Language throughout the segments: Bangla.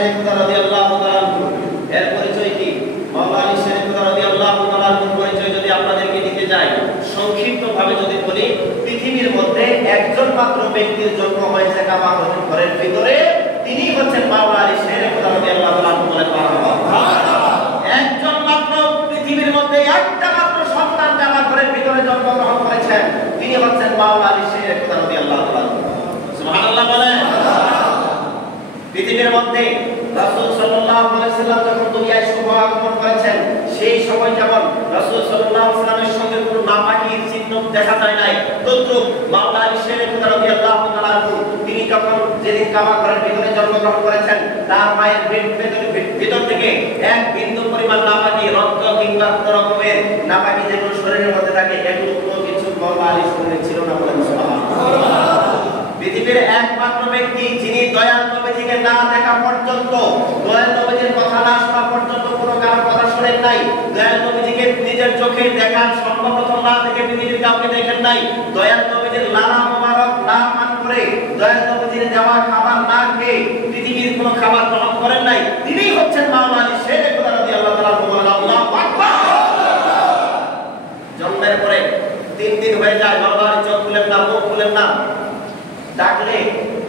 শের খুদা রাদিয়াল্লাহু তাআলা এর পরিচয় কি? মাওলা আলী শের খুদা রাদিয়াল্লাহু তাআলার পরিচয় যদি আপনাদেরকে দিতে যাই, সংক্ষিপ্তভাবে যদি বলি, পৃথিবীর মধ্যে একজন মাত্র ব্যক্তির জন্ম হয়েছে কাবা ঘরের ভিতরে, তিনি হচ্ছেন মাওলা আলী শের খুদা রাদিয়াল্লাহু তাআলা। বলেন সুবহানাল্লাহ। একজন মাত্র পৃথিবীর মধ্যে একটা মাত্র সন্তান কাবা ঘরের ভিতরে জন্মগ্রহণ করেছেন, তিনি হচ্ছেন মাওলা আলী শের খুদা রাদিয়াল্লাহু তাআলা। সুবহানাল্লাহ বলেন। পৃথিবীর মধ্যে রাসূল সাল্লাল্লাহু আলাইহি সাল্লাম যখন দুনিয়ায় শুভ আগমন করেছেন, সেই সময় যেমন রাসূল সাল্লাল্লাহু আলাইহি সাল্লামের সঙ্গে কোনো নাপাকির চিহ্ন দেখা যায় নাই, তদ্রুপ মাওলা আলী শের খুদা রাদিয়াল্লাহু তাআলা তিনি যখন যেদিন কাবা ঘরের ভিতরে জন্মগ্রহণ করেছেন, তার মায়ের ভিতর থেকে এক বিন্দু পরিমাণ নাপাকি, রক্ত কিংবা কোনো রকমের নাপাকি যেগুলো শরীরের মধ্যে থাকে, এগুলো কোনো কিছু মাওলা আলী শরীরে ছিল না। বলেন সুবহানাল্লাহ। পৃথিবীর একমাত্র ব্যক্তি যিনি দয়াল নবীজিকে না দেখা পর্যন্ত, দয়াল নবীজির কথা না শোনা পর্যন্ত কোনো কারো কথা শোনেন নাই, দয়াল নবীজিকে নিজের চোখে দেখার সর্বপ্রথম না দেখে পৃথিবীর কাউকে দেখেন নাই, দয়াল নবীজির লালা মোবারক না পান করে, দয়াল নবীজির দেওয়া খাবার না খেয়ে পৃথিবীর কোনো খাবার গ্রহণ করেন নাই, তিনি হচ্ছেন মাওলা আলী শের খুদা রাদিয়াল্লাহু তাআলা। বলেন আল্লাহু আকবার। জন্মের পরে 3 দিন হয়ে যায়, মাওলা আলী চোখ খুলেন না, মুখ খুলেন না, ডাকলে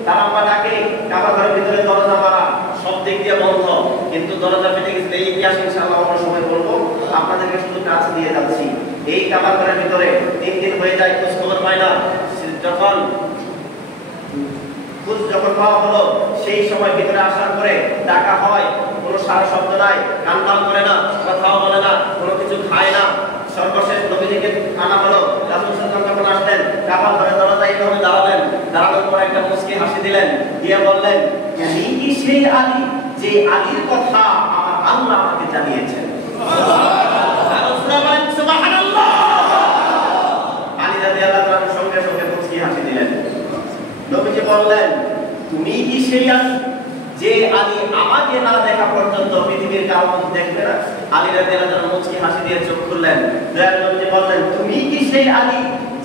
তারাম্মা ডাকে, কাবা ঘরের ভিতরে দরজা মারা, সব দিক দিয়ে বন্ধ, কিন্তু দরজা ফেটে গেছে। এই ইতিহাস ইনশাআল্লাহ অন্য সময় বলবো, আপনাদেরকে শুধু কাছে দিয়ে যাচ্ছি। এই কাবা ঘরের ভিতরে 3 দিন হয়ে যায়, খোঁজ খবর পায় না। যখন খোঁজ পাওয়া হলো, সেই সময় ভিতরে আসার পরে ডাকা হয়, কোনো সারা শব্দ নাই, কান্নাও করে না, কথাও বলে না, কোনো কিছু খায় না। সর্বশেষ নবীজিকে আনা হলো, রাসূল সাল্লাল্লাহু আলাইহি ওয়াসাল্লাম যখন আসলেন, কাবা ঘরে দরজায় এইভাবে দাঁড়ালেন, দাঁড়ানোর পর একটা মুস্কি হাসি দিলেন, দিয়ে বললেন, "এই কি সেই আলী, যে আলীর কথা আমার আল্লাহ আমাকে জানিয়েছেন?" সুবহানাল্লাহ। আর রাসূল বলেন সুবহানাল্লাহ। আলী রাদিয়াল্লাহু তাআলা সঙ্গে সঙ্গে মুস্কি হাসি দিলেন। নবীজি বললেন, "তুমি কি সেই আলী, যে আলী আমাকে না দেখা পর্যন্ত পৃথিবীর কাউকে দেখবে না?" আলী রাদিয়াল্লাহু তাআলা মুচকি হাসি দিয়ে চোখ খুললেন। দয়াল নবী বললেন, "তুমি কি সেই আলী,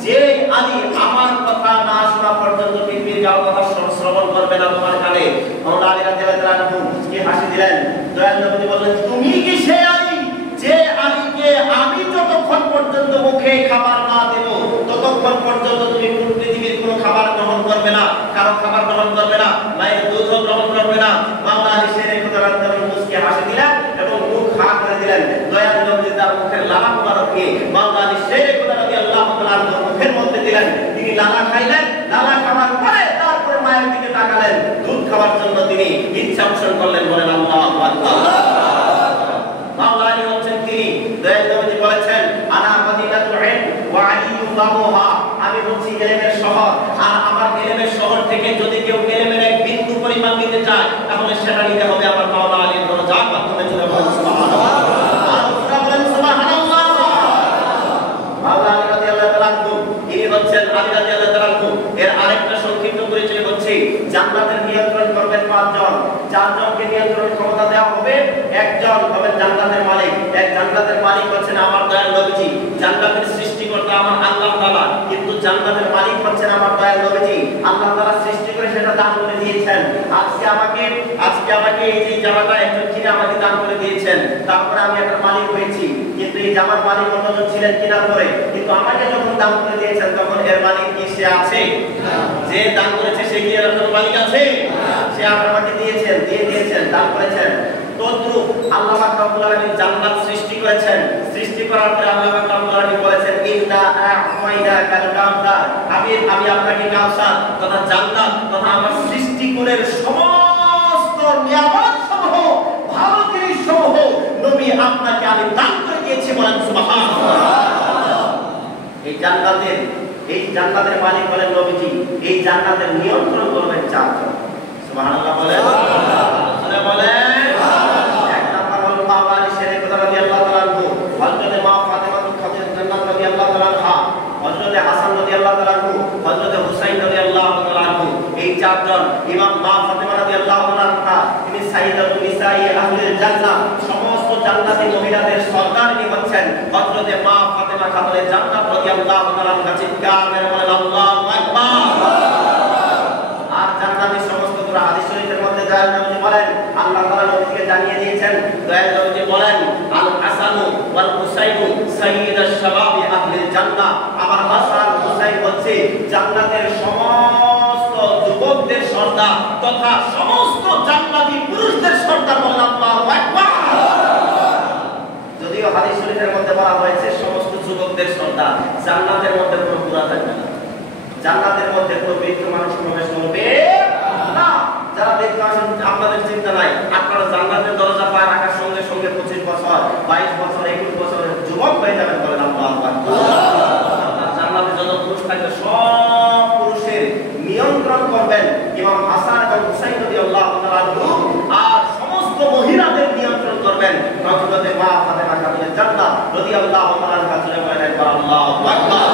যে আলী আমার কথা না শোনা পর্যন্ত পৃথিবীর কাউকে কথা শ্রবণ করবে না তোমার কানে?" মাওলানা আলী রাদিয়াল্লাহু তাআলা মুচকি হাসি দিলেন। দয়াল নবী বললেন, "তুমি কি সেই আলী, যে আলীকে আমি যতক্ষণ পর্যন্ত মুখে খাবার না দেব, ততক্ষণ পর্যন্ত তুমি পৃথিবীর কোনো খাবার গ্রহণ করবে না, কারো খাবার গ্রহণ করবে না, মায়ের দুধ গ্রহণ করবে না?" মাওলানা আলী শের খুদা রাদিয়াল্লাহু তাআলা মুচকি হাসি দিলেন এবং মুখ হা করে দিলেন। দয়াল নবী তার মুখের লালা মুবারককে মাওলানা আলী শের খুদা রাদিয়াল্লাহু তাআলার মুখের মধ্যে দিলেন। তিনি লালা খাইলেন, লালা খাওয়ার পরে তারপরে মায়ের দিকে তাকালেন, দুধ খাওয়ার জন্য তিনি ইচ্ছা পোষণ করলেন। বলেন আল্লাহু আকবার। মাওলানা আলী হচ্ছেন তিনি, দয়াল নবী বলেছেন, "আনা মদিনাতুল ইলম ওয়া আলিয়্যুম বাবুহা", আমি হচ্ছি ইলমের শহর, আর আমার ইলমের শহর থেকে যদি কেউ ইলমের এক বিন্দু পরিমাণ নিতে চায়, তাহলে সেটা নিতে হবে আমার মাওলানা আলীর দরজার মাধ্যমে। চলে বলেন সুবহানাল্লাহ। আর উসরা বলেন সুবহানাল্লাহ। মাওলানা আলী রাদিয়াল্লাহু তাআলা তিনি হচ্ছেন আলী রাদিয়াল্লাহু তাআলা। এর আরেকটা সংক্ষিপ্ত পরিচয় হচ্ছে, জান্নাতের নিয়ন্ত্রণ করবেন 5 জন, 4 জনকে নিয়ন্ত্রণ ক্ষমতা দেওয়া হবে, একজন হবেন জান্নাতের মালিক। এক জান্নাতের মালিক হচ্ছেন আমার দয়াল নবীজি, জান্নাতের সৃষ্টিকর্তা আমার আল্লাহ তাআলা, কিন্তু জান্নাতের মালিক হচ্ছেন আমার দয়াল নবীজি। আল্লাহ তাআলা সৃষ্টি করে সেটা দান করে দিয়েছেন। আজকে আমাকে এই যে জামাটা একজন কিনে আমাকে দান করে দিয়েছেন, তারপরে আমি একটা মালিক হয়েছি, কিন্তু এই জামার মালিক অন্যজন ছিলেন কিনা পরে, কিন্তু আমাকে যখন দান করে দিয়েছেন, তখন এর মালিক কি সে আছে? যে দান করেছে সে কি এর মালিক আছে? সে আমাকে দিয়েছেন, দিয়েছেন, দান করেছেন। তদ্রূপ আল্লাহ পাক রব্বুল আলামিন জান্নাত সৃষ্টি করেছেন। সৃষ্টি করার পরে আল্লাহ পাক রব্বুল আলামিন বলেছেন, "ইন্না আ'তাইনাকাল কাউসার", আমি আপনাকে কাউসার তথা জান্নাত তথা আমার সৃষ্টিকুলের সমস্ত নিয়ামত সমূহ, ভালো জিনিস সমূহ নবী আপনাকে আমি দান করে দিয়েছি। বলেন সুবহানাল্লাহ। এই জান্নাতের মালিক হলেন নবীজি। এই জান্নাতের নিয়ন্ত্রণ করবেন 4 জন। সুবহানাল্লাহ বলেন। সুবহানাল্লাহ বলেন। এক নাম্বার হলো মাওলানা আলী শের খুদা রাদিয়াল্লাহু তাআলা আনহু, হযরতে মা ফাতেমা খাতুন জান্নাত রাদিয়াল্লাহু তাআলা আনহা, হযরতে হাসান রাদিয়াল্লাহু তাআলা আনহু, হযরতে হুসাইন রাদিয়াল্লাহু তাআলা আনহু। এই 4 জন, ইমাম মা ফাতেমা রাদিয়াল্লাহু তাআলা আনহা, তিনি সাইয়্যিদাতুন নিসাই আহলিল জান্নাহ, সমস্ত জান্নাতি মহিলাদের সরদারনি হচ্ছেন হযরতে মা ফাতেমা খাতুন জান্নাত রাদিয়াল্লাহু তাআলা আনহা। চিৎকার করে বলেন আল্লাহু আকবার। আর জান্নাতি সমস্ত হাদিস শরীফের মধ্যে যায় নবী বলেন, আল্লাহ তাআলা নবীকে জানিয়ে দিয়েছেন। দয়াল নবী বলেন, আল হাসানু ওয়াল হুসাইনু সাইয়্যিদুশ শাবাবি আহলিল জান্নাহ। আমার হাসান হুসাইন হচ্ছে জান্নাতের সমস্ত যুবকদের সর্দার তথা সমস্ত জান্নাতি পুরুষদের সর্দার। বলেন আল্লাহু আকবার। যদিও হাদিস শরীফের মধ্যে বলা হয়েছে সমস্ত যুবকদের সর্দার, জান্নাতের মধ্যে কোনো বুড়া থাকবে না, জান্নাতের মধ্যে কোনো বৃদ্ধ মানুষ প্রবেশ করবে না। যারা দেখতে আসেন আপনাদের চিন্তা নাই, আপনারা জান্নাতের দরজা পায় রাখার সঙ্গে সঙ্গে 25 বছর 22 বছর 21 বছরের যুবক হয়ে যাবেন। বলেন আল্লাহু আকবার। জান্নাতে যত পুরুষ থাকবে সব পুরুষের নিয়ন্ত্রণ করবেন ইমাম হাসান এবং হুসাইন রাদিয়াল্লাহু তাআলা আর সমস্ত মহিলাদের নিয়ন্ত্রণ করবেন হযরতে মা ফাতেমা খাতুনের জান্নাত রাদিয়াল্লাহু তাআলা কাছে বলেন আল্লাহু আকবার।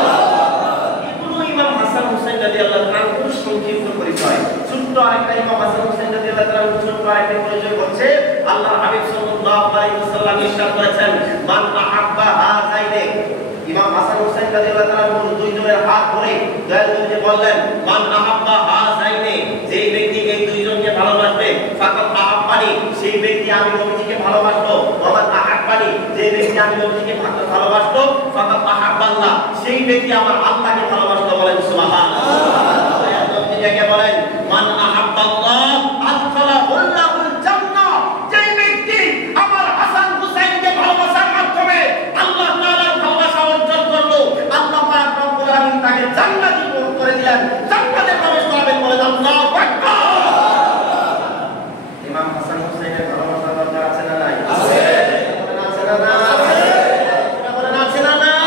এগুলো ইমাম হাসান হুসাইন রাদিয়াল্লাহু তাআলা খুব সংক্ষিপ্ত পরিচয়। ছোট্ট আরেকটা ইমাম হাসান হুসাইন রাদিয়াল্লাহু তাআলা ছোট্ট আরেকটা পরিচয় হচ্ছে আল্লাহর হাবিব সাল্লাল্লাহু আলাইহি ওয়াসাল্লাম ইরশাদ করেছেন, মান আহাব্বা হাযাইনি। ইমাম হাসান হুসাইন রাদিয়াল্লাহু তাআলা দুইজনের হাত ধরে দয়াল নবী বললেন, মান আহাব্বা হাযাইনি, যেই ব্যক্তি এই দুইজনকে ভালোবাসবে ফাকাত আহাব্বানি, সেই ব্যক্তি আমি নবীজিকে ভালোবাসলো। ওয়া আহাব্বানি, যে ব্যক্তি আমি নবীজিকে ভালোবাসলো ফাকাত আহাব্বাল্লাহ, সেই ব্যক্তি আমার আল্লাহকে ভালোবাসলো। বলেন সুবহানাল্লাহ। দয়াল নবী যাকে বলেন মান আহাব্বাল্লাহ আদখালাহুল্লাহুল জান্নাহ, যেই ব্যক্তি আমার হাসান হুসাইনকে ভালোবাসার মাধ্যমে আল্লাহ তাআলার ভালোবাসা অর্জন করলো, আল্লাহ পাক রব্বুল আলামিন তাকে জান্নাতি করে দিলেন, জান্নাতে প্রবেশ করাবেন। বলেন আল্লাহু আকবার। ইমাম হাসান হুসাইনের ভালোবাসা দরকার আছে না নাই? আছে। বলেন আছে না নাই? আছে। বলেন আছে না নাই?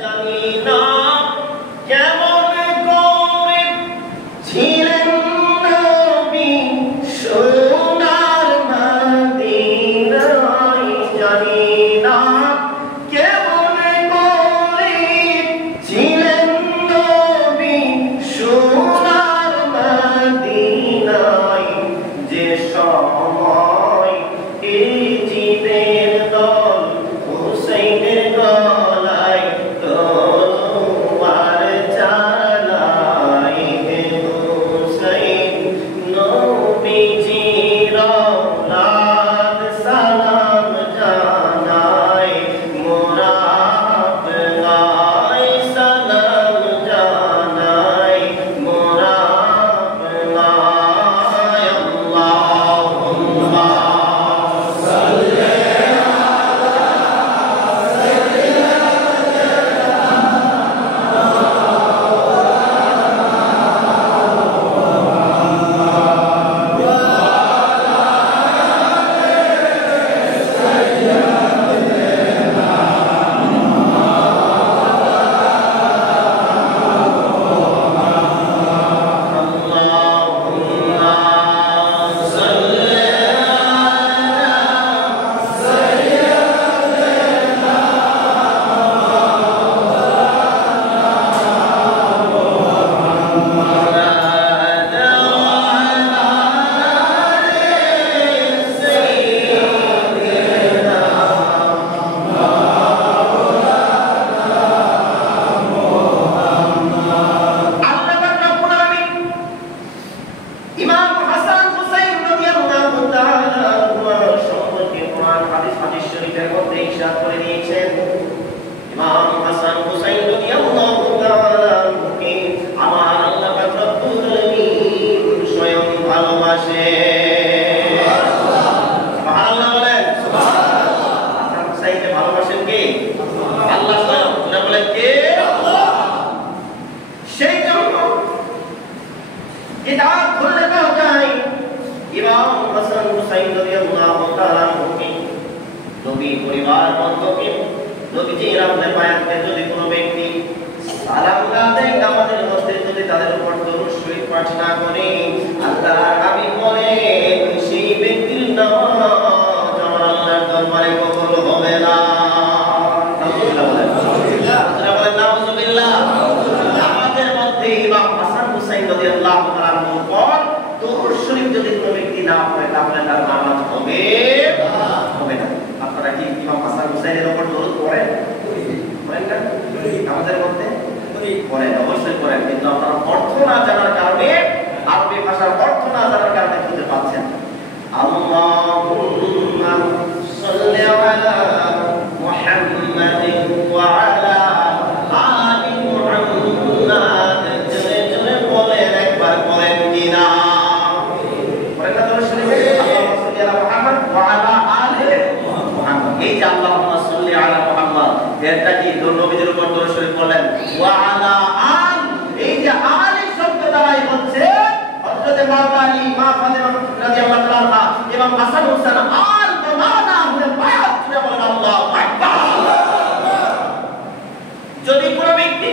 জানি না কেমন করে ছিলেন নবী সোনার মদিনায়, জানি না কেমন করে ছিলেন নবী সোনার মদিনায়, যে সময় এই জিদের দল হুসাইনের গলায় তলোয়ার চালায়, হে হুসাইন নবীজির আওলাদ সালাম জানায়, মোরা আপনায় সালাম জানায়, মোরা আপনায়। আল্লাহুম্মা সাল্লি ইমাম হাসান হুসাইন রাদিয়াল্লাহু তাআলা সম্পর্কে কোরআন হাদিস শরীফের মধ্যে ইরশাদ করে দিয়েছেন, ইমাম হাসান হুসাইন রাদিয়াল্লাহু তাআলা কে আমার আল্লাহ পাক রব্বুল আলামিন স্বয়ং ভালোবাসে। সুবহানাল্লাহ বলেন। সুবহানাল্লাহ। হাসান হুসাইনকে ভালোবাসেন কে? আল্লাহ স্বয়ং। তোমরা বলেন কে? আল্লাহ। সেই জন্য কিতাব খুললে পাওয়া যায় ইমাম হাসান হুসাইন রাদিয়াল্লাহু তাআলা নবী পরিবার বন্ধকে নবীজির আপনার পায়াতে যদি কোনো ব্যক্তি সালাম না দেয়, আমাদের মধ্যে যদি তাদের উপর দরুদ শরীফ পাঠ না করে, আল্লাহর হাবিব বলেন সেই ব্যক্তির নামাজ আমার আল্লাহর দরবারে কবুল হবে না। নাউযুবিল্লাহ বলেন। নাউযুবিল্লাহ বলেন। নাউযুবিল্লাহ। আমাদের মধ্যে ইমাম হাসান হুসাইন রাদিয়াল্লাহু তাআলার উপর দরুদ শরীফ যদি কোনো ব্যক্তি না পড়ে তাহলে তার নামাজ হবে না। আপনারা কি ইমাম হাসান হুসাইনের উপর দরুদ পড়েন? পড়েন না? আমাদের মধ্যে পড়েন, অবশ্যই পড়েন, কিন্তু আপনারা অর্থ না জানার কারণে, আরবি ভাষার অর্থ না জানার কারণে খুঁজে পাচ্ছেন। আল্লাহুম্মা সাল্লি আলা মুহাম্মাদিন ওয়া আলা আলি মুহাম্মাদ। জোরে জোরে বলেন, একবার বলেন কিনা? বলেন না দরুদ শরীফ, আল্লাহুম্মা সাল্লি আলা মুহাম্মাদ ওয়া আলা আলি মুহাম্মাদ। এই যে আল্লাহুম্মা সাল্লি আলা মুহাম্মাদ, এটা কি নবীজির উপর দরুদ শরীফ বলেন। ওয়া আলা আল, এই যে আলি শব্দ দ্বারাই হচ্ছে হযরত মাওলানা আলী, মা ফাতেমা রাদিয়াল্লাহু তাআলা আনহা, ইমাম হাসান হুসাইন আল মাওলানা আহলে বায়াত। জুড়ে বলেন আল্লাহু আকবার। যদি কোনো ব্যক্তি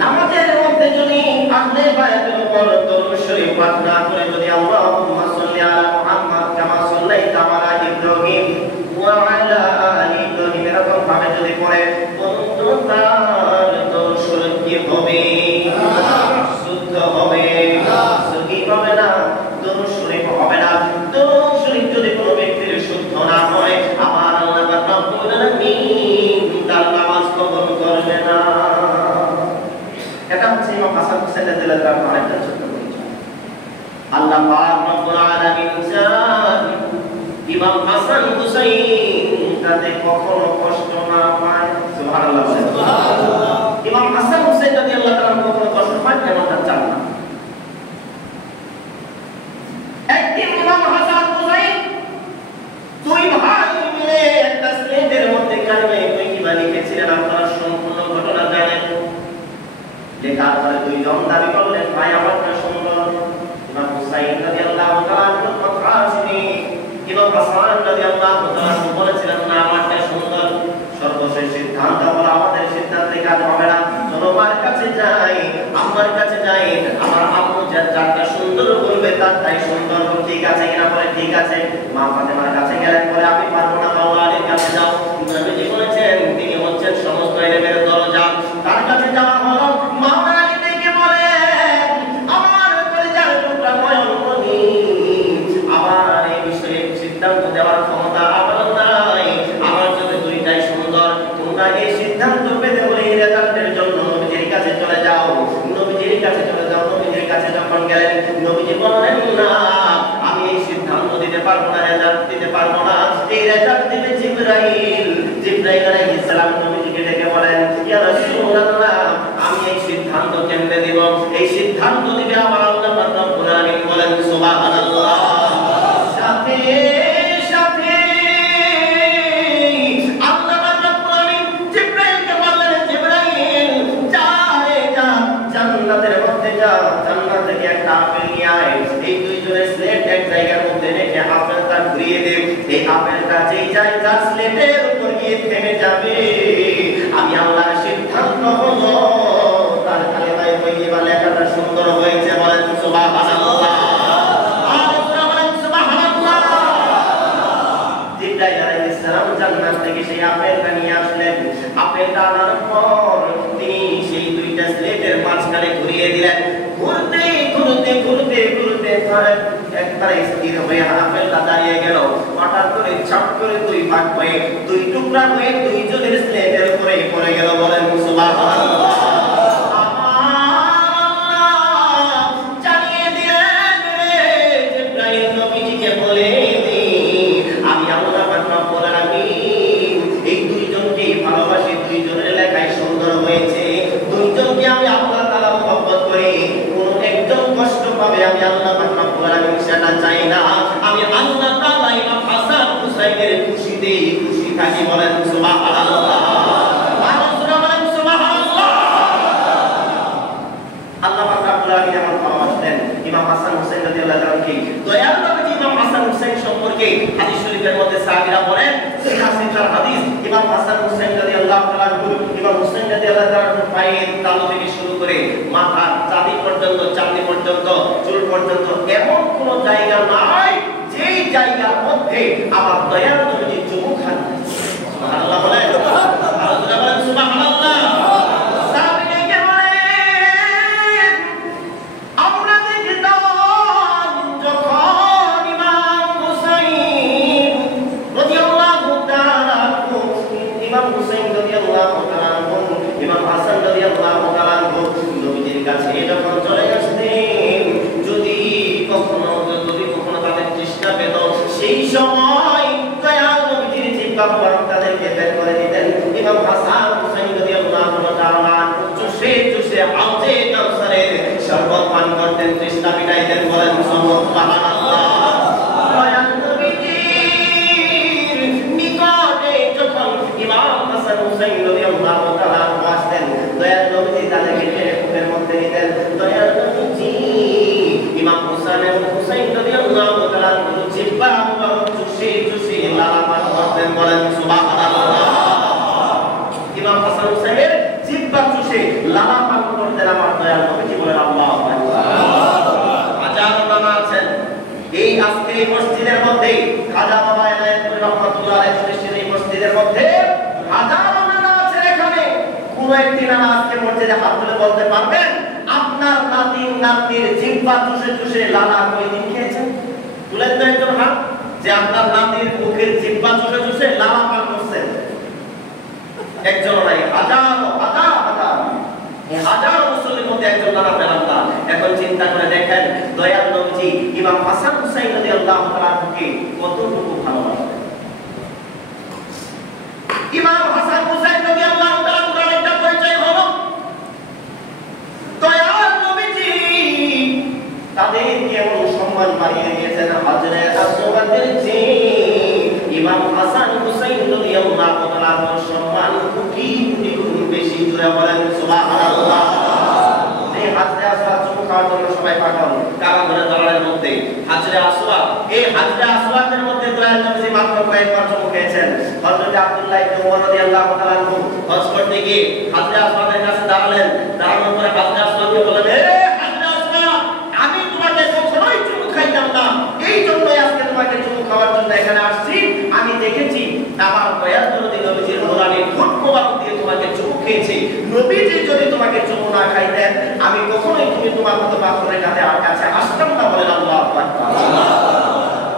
নামাজের মধ্যে যদি আহলে বায়াতের উপর দরুদ শরীফ পাঠ না করে যদি আল্লাহুম্মা সাল্লি আলা মুহাম্মাদ কামা সাল্লাইতা আলা ইব্রাহিম ওয়া আলা আলি ইব্রাহিম এরকম ভাবে যদি পড়ে, বন্ধু তার দরুদ শরীফ কি হবে? শুদ্ধ হবে, সহি হবে না, দরুদ শরীফ হবে না। দরুদ শরীফ যদি কোনো ব্যক্তির শুদ্ধ না হয়, আমার আল্লাহ রাব্বুল আলামিন তার নামাজ কবুল করবে না। এটা হচ্ছে ইমাম হাসান হুসাইন রাদিয়াল্লাহু তাআলা আনহুর ছোট পরিচয়। আল্লাহ পাক রব্বুল আলামিন চান ইমাম হাসান হুসাইন যাতে কখনো কষ্ট না পায়। সুবহানাল্লাহ, সুবহানাল্লাহ। ইমাম হাসান হুসাইন রাদিয়াল্লাহু তাআলা কখনো কষ্ট পায় এমনটা চান না। একদিন ইমাম হাসান হুসাইন দুই ভাই মিলে একটা স্লেটের মধ্যে কালিমা তৈয়্যিবা লিখেছিলেন। আপনারা সম্পূর্ণ ঘটনা জানেন। লেখার পরে দুইজন দাবি করলেন, ভাই আমারটা সুন্দর। ইমাম হুসাইন রাদিয়াল্লাহু তাআলা কথা শুনে ইমাম হাসান রাদিয়াল্লাহু তাআলা বলেছিলেন, না আমারটা সুন্দর। সর্বশেষ সিদ্ধান্ত হলো আমাদের সিদ্ধান্তে কাজ হবে না, চলো মার কাছে যাই, আম্মার কাছে যাই, আমার আম্মু যারটা সুন্দর বলবে তারটাই সুন্দর। ঠিক আছে কিনা? বলে ঠিক আছে। মা ফাতেমার কাছে গেলেন, বলে আমি পারবো না, মাওলা আলীর কাছে যাও। নবীজি বলেছেন তিনি হচ্ছেন সমস্ত ইলমের দরজা, তার কাছে যাওয়া হলো। মাওলা আলী থেকে বলেন, আমার কলিজার টুকরা ময়মনি, আমার এই বিষয়ে সিদ্ধান্ত দেওয়ার ক্ষমতা আমার নাই, আমার জন্য দুইটাই সুন্দর। তোমরা এই সিদ্ধান্ত পেতে হলে এই রেজাল্টের জন্য নবীজির কাছে চলে যাও। নবীজির কাছে চলে যাও। নবীজির কাছে যখন গেলেন, নবীজি বললেন, না আমি এই সিদ্ধান্ত দিতে পারবো না, রেজাল্ট দিতে পারবো না। এই রেজাল্ট দিবে জিবরাইল। জিবরাইল আলাইহিস সালাম নবীজিকে ডেকে বলেন, ইয়া রাসূলুল্লাহ, আমি এই সিদ্ধান্ত কেমনে দিব? এই সিদ্ধান্ত দিবে আমার আল্লাহ রাব্বুল আলামিন। বলেন সুবহানাল্লাহ। সাথে সাথে আল্লাহ রাব্বুল আলামিন জিবরাইলকে বললেন, জিবরাইল যা রে যা, জান্নাতের মধ্যে যা, জান্নাত থেকে একটা আপেল নিয়ে আয়। এই দুইজনের স্লেট এক জায়গার মধ্যে রেখে আপেলটা ঘুরিয়ে দে। এই আপেলটা যেই জায়গা স্লেটের উপর গিয়ে থেমে যাবে, আমি আল্লাহর সিদ্ধান্ত হলো তার কালেমায়ে তৈয়্যিবা লেখাটা সুন্দর হয়েছে। বলেন সুবহানাল্লাহ। জিবরাইল আলাইহিস সালাম জান্নাত থেকে সেই আপেলটা নিয়ে আসলেন। আপেলটা আনার পর তিনি সেই দুইটা স্লেটের মাঝখানে ঘুরিয়ে দিলেন। ঘুরতে ঘুরতে ঘুরতে ঘুরতে একবার স্থির হয়ে আপেলটা দাঁড়িয়ে গেল। হঠাৎ করে চাপ করে দুই ভাগ হয়ে দুই টুকরা হয়ে দুইজনের স্লেটের উপরে পড়ে গেল। বলেন সুবহানাল্লাহ। জানিয়ে দিলেন, জিবরাইল নবীজিকে বলে আমি আল্লাহ রাব্বুল আলামিন এই দুইজনকে ভালোবাসি, দুইজনের লেখায় সুন্দর হয়েছে। দুইজনকে আমি আল্লাহ তাআলা মহব্বত করি। কোন একজন কষ্ট পাবে আমি আল্লাহ রাব্বুল আলামিন সেটা চাই না। আমি আল্লাহ তাআলা ইমাম হাসান হুসাইনের খুশিতে খুশি থাকি। বলেন সুবহানাল্লাহ। বলেন সুবহানাল্লাহ। আল্লাহ রাব্বুল আলামিন এমন ভালোবাসতেন ইমাম হাসান হুসাইন রাদিয়াল্লাহু তাআলা কে। দয়াল নবী ইমাম হাসান হুসাইন সম্পর্কে হাদিস শরীফের মধ্যে সাহাবীরা বলেন, সিহাসিতার হাদিস, ইমাম হাসান হুসাইন রাদিয়াল্লাহু তাআলা ইমাম হুসাইন রাদিয়াল্লাহু তাআলা পায়ের তালু থেকে শুরু করে মাথার চাঁদি পর্যন্ত, চাঁদি পর্যন্ত, চুল পর্যন্ত এমন কোন জায়গা নাই যেই জায়গার মধ্যে আমার দয়াল নবীজি চুমু খান। সুবহানাল্লাহ। বলেন সুবহানাল্লাহ। বলেন সুবহানাল্লাহ। সাহাবীকে বলেন, আমরা দেখতাম যখন ইমাম হুসাইন রাদিয়াল্লাহু তাআলা, ইমাম হুসাইন রাদিয়াল্লাহু তাআলা, ইমাম হাসান রাদিয়াল্লাহু তাআলা নবীজির কাছে যখন চলে আসতেন, যদি কখনো করতেন, তৃষ্ণা মিটাইতেন। বলেন সুবহানাল্লাহ। দয়াল নবীজির নিকটে যখন ইমাম হাসান হুসাইন রাদিয়াল্লাহু তাআলা আসতেন, দয়াল নবীজি তাদেরকে টেনে বুকের মধ্যে নিতেন। দয়াল নবীজি ইমাম হাসান এবং হুসাইন রাদিয়াল্লাহু তাআলা জিহ্বা মুবারক চুষে চুষে লালাপান করতেন। বলেন সুবহানাল্লাহ। ইমাম হাসান হুসাইনের জিহ্বা চুষে লালাপান করতেন আমার দয়াল নবীজি। বলেন আল্লাহু আকবার। হাজারো নানা আছেন এই আজকে এই মসজিদের মধ্যে, খাজা বাবা এনায়েতুল্লাহ রহমাতুল্লাহ আলাইহি প্রতিষ্ঠিত এই মসজিদের মধ্যে হাজারো নানা আছেন। এখানে কোন একটি নানা আজকে মসজিদে হাত তুলে বলতে পারবেন আপনার নাতি নাতনির জিহ্বা চুষে চুষে লালা কয়দিন খেয়েছেন? তুলেন তো একজন হাত, যে আপনার নাতির মুখের জিহ্বা চুষে চুষে লালা পান করছেন। একজন নাই, হাজারো হাজার হাজার এই হাজারো মুসল্লির মধ্যে একজন নানা পেলাম না। এখন চিন্তা করে দেখেন দয়াল নবীজি ইমাম হাসান হুসাইন রাদিয়াল্লাহু তাআলাকে কতটুকু ভালোবাসতেন। ইমাম হাসান হুসাইন রাদিয়াল্লাহু তাআলার একটা পরিচয় হলো দয়াল নবীজি তাদেরকে এমন সম্মান বাড়িয়ে দিয়েছেন। হযরত আসওয়াদের চেয়ে ইমাম হাসান হুসাইন রাদিয়াল্লাহু তাআলার সম্মান কোটি কোটি গুণ বেশি। জোরে বলেন সুবহানাল্লাহ। এই হযরত আসওয়াদ চুমু খাওয়ার জন্য সবাই পাগল, কাবা ঘরের দালানের মধ্যে হযরত আসওয়াদ, এই হযরত আসওয়াদের মধ্যে দয়াল নবীজি মাত্র কয়েকবার চুমু খেয়েছেন। হযরত আব্দুল্লাহ ইবনে ওমর রাদিয়াল্লাহু তাআলা আনহু হজ করতে গিয়ে হযরত আসওয়াদের কাছে দাঁড়ালেন। দাঁড়ানোর পরে হযরত আসওয়াদকে বললেন, আমি তোমাকে কখনোই চুমু খাইতাম না, এই জন্যই আজকে তোমাকে চুমু খাওয়ার জন্য এখানে আসছি। আমি দেখেছি আমার দয়াল নবীজির নুরানি ঠোঁট মোবারক দিয়ে তোমাকে চুমু খেয়েছি। নবীজি যদি তোমাকে চুমু না খাইতেন আমি কখনোই তুমি তোমার মতো পাথরের কাছে আসতাম না। বলেন আল্লাহু আকবার।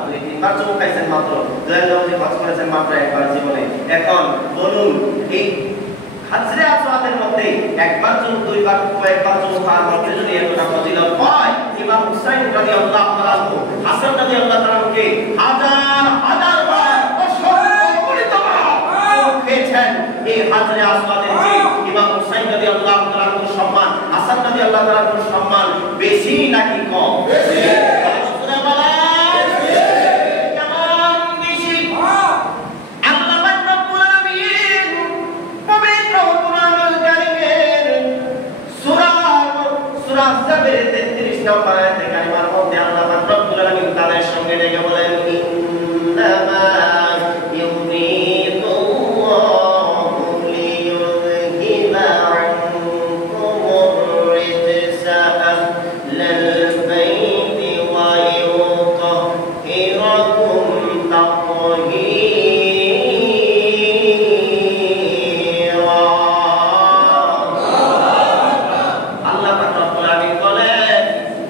দুই তিনবার চুমু খাইছেন মাত্র, দয়াল নবীজি হজ করেছেন মাত্র একবার জীবনে। এখন বলুন এই হযরত আসওয়াদের মধ্যে একবার চুমু, দুইবার, কয়েকবার চুমু খাওয়ার মধ্যে যদি এতটা ফজিলত হয়, ইমাম হুসাইন রাদিয়াল্লাহু তাআলা হাসান রাদিয়াল্লাহু তাআলাকে হাজার হাজার বার অসংখ্য খেয়েছেন। এই হযরত আসওয়াদের যে ইমাম হুসাইন রাদিয়াল্লাহু তাআলার সম্মান, হাসান রাদিয়াল্লাহু তাআলার সম্মান বেশি নাকি কম? বেশি। আহজাবের 33 নম্বর আয়াতে কারিমার মধ্যে আল্লাহ রাব্বুল আলামিন তাদের সঙ্গে ডেকে বলেন, ইন্নামা ইউরিদুল্লাহু লিইউযহিবা আনকুমুর রিজসা আহলাল বাইতি ওয়া ইউতাহহিরাকুম তাতহীরা।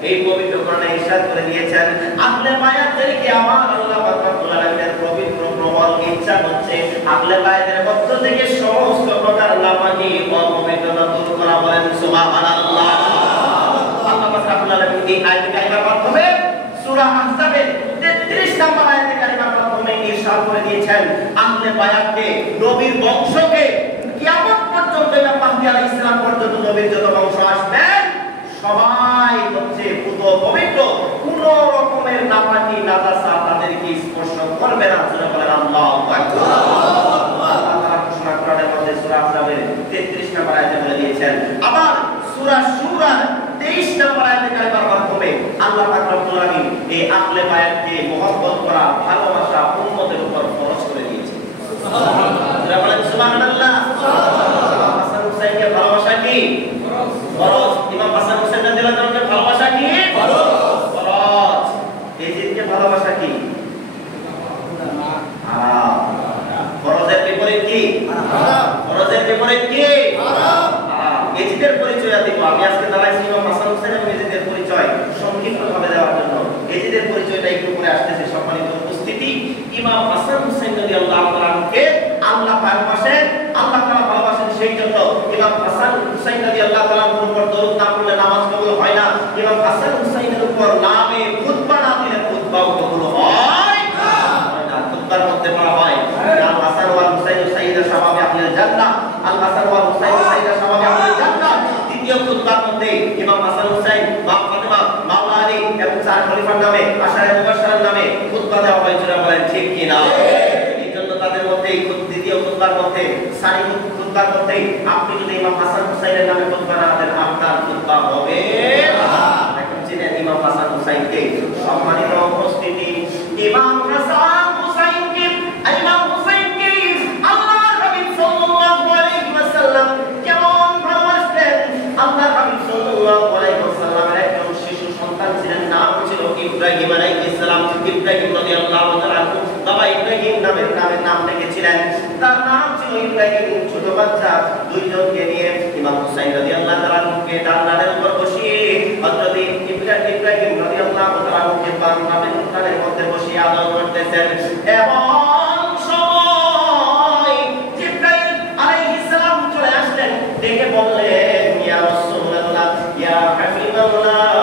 এই পবিত্র কোরআনে ইরশাদ করে দিয়েছেন আহলে বায়াতদেরকে আমার আল্লাহ পাক রব্বুল আলামিনের পবিত্র প্রবল ইচ্ছা হচ্ছে আহলে বায়াতের পক্ষ থেকে সমস্ত প্রকার নাপাকি অপবিত্রতা দূর করা। বলেন সুবহানাল্লাহ। আল্লাহ পাক রব্বুল আলামিন এই আয়াতে কারিমার মাধ্যমে সূরা আহজাবের 33 নম্বর আয়াতে কারিমার মাধ্যমে ইরশাদ করে দিয়েছেন আহলে বায়াতকে, নবীর বংশকে কিয়ামত পর্যন্ত এবং মাহদী আলাইহিস সালাম পর্যন্ত নবীর যত বংশ আসবেন সবাই হচ্ছে পুত পবিত্র, কোন রকমের নাপাকি নাজাসা তাদেরকে স্পর্শ করবে না। সূরা বলেন আল্লাহু আকবার। আল্লাহ তাআলা ঘোষণা কোরআনের মধ্যে সূরা আহজাবের 33 নম্বর আয়াতে বলে দিয়েছেন। আবার সূরা শুরার 23 নম্বর আয়াতে কারিমার মাধ্যমে আল্লাহ পাক রব্বুল আলামিন এই আহলে বায়াতকে মহব্বত করা, ভালোবাসা উম্মতের উপর ফরজ করে দিয়েছেন। সুবহানাল্লাহ। সূরা বলেন সুবহানাল্লাহ। হাসান হুসাইনকে ভালোবাসা কি ফরজ? ইমাম হাসান হুসাইন রাদিয়াল্লাহু তাআলাকে ভালোবাসা কি ফরজ? ফরজ। এজিদকে ভালোবাসা কি হারাম। ফরজের বিপরীত কি হারাম। ফরজের বিপরীত কি হারাম। এজিদের পরিচয় দিব আমি আজকে দাঁড়াইছি ইমাম হাসান হুসাইন এবং এজিদের পরিচয় সংক্ষিপ্তভাবে দেওয়ার জন্য। এজিদের পরিচয়টা একটু পরে আসতেছে। সম্মানিত উপস্থিতি, ইমাম হাসান হুসাইন রাদিয়াল্লাহু তাআলাকে আল্লাহ ভালোবাসেন, আল্লাহ তাআলা ভালোবাসেন চার খলিফার নামে, আশারে মুবাশশারার নামে খুতবা দেওয়া হয়, জোরে বলেন ঠিক কি না? এইজন্য তাদের মধ্যে এই দ্বিতীয় খুতবার মধ্যে, সারি খুতবার মধ্যে আপনি যদি ইমাম হাসান হুসাইনের নামে খুতবা না দেন, আপনার খুতবা হবে না। এখন চিনেন ইমাম হাসান হুসাইনকে? সম্মানিত উপস্থিতি, ইমাম হাসান হুসাইনকে, ইমাম হুসাইনকে আল্লাহর হাবিব সাল্লাল্লাহু আলাইহি ওয়াসাল্লাম কেমন ভালোবাসতেন। আল্লাহর হাবিব সাল্লাল্লাহু আলাইহি ওয়াসাল্লামের একজন শিশু সন্তান ছিলেন, নাম ছিল ইব্রাহিম আলাইহিস সালাম। ইব্রাহিম রাদিয়াল্লাহু তাআলা বাবা ইব্রাহিম নাম রেখেছিলেন, তার নাম ছিল ইব্রাহিম। ছোট বাচ্চা দুইজনকে নিয়ে ইমাম হুসাইন রাদিয়াল্লাহু তাআলাকে ডানার উপর বসিয়ে হযরত ইব্রাহিম রাদিয়াল্লাহু তাআলাকে বারান্দার মধ্যে বসিয়ে আদর করতেছেন। এমন সময় জিবরাইল আলাইহিস সালাম চলে আসলেন, দেখে বললেন, ইয়া রাসূলুল্লাহ, ইয়া হাবিবাল্লাহ,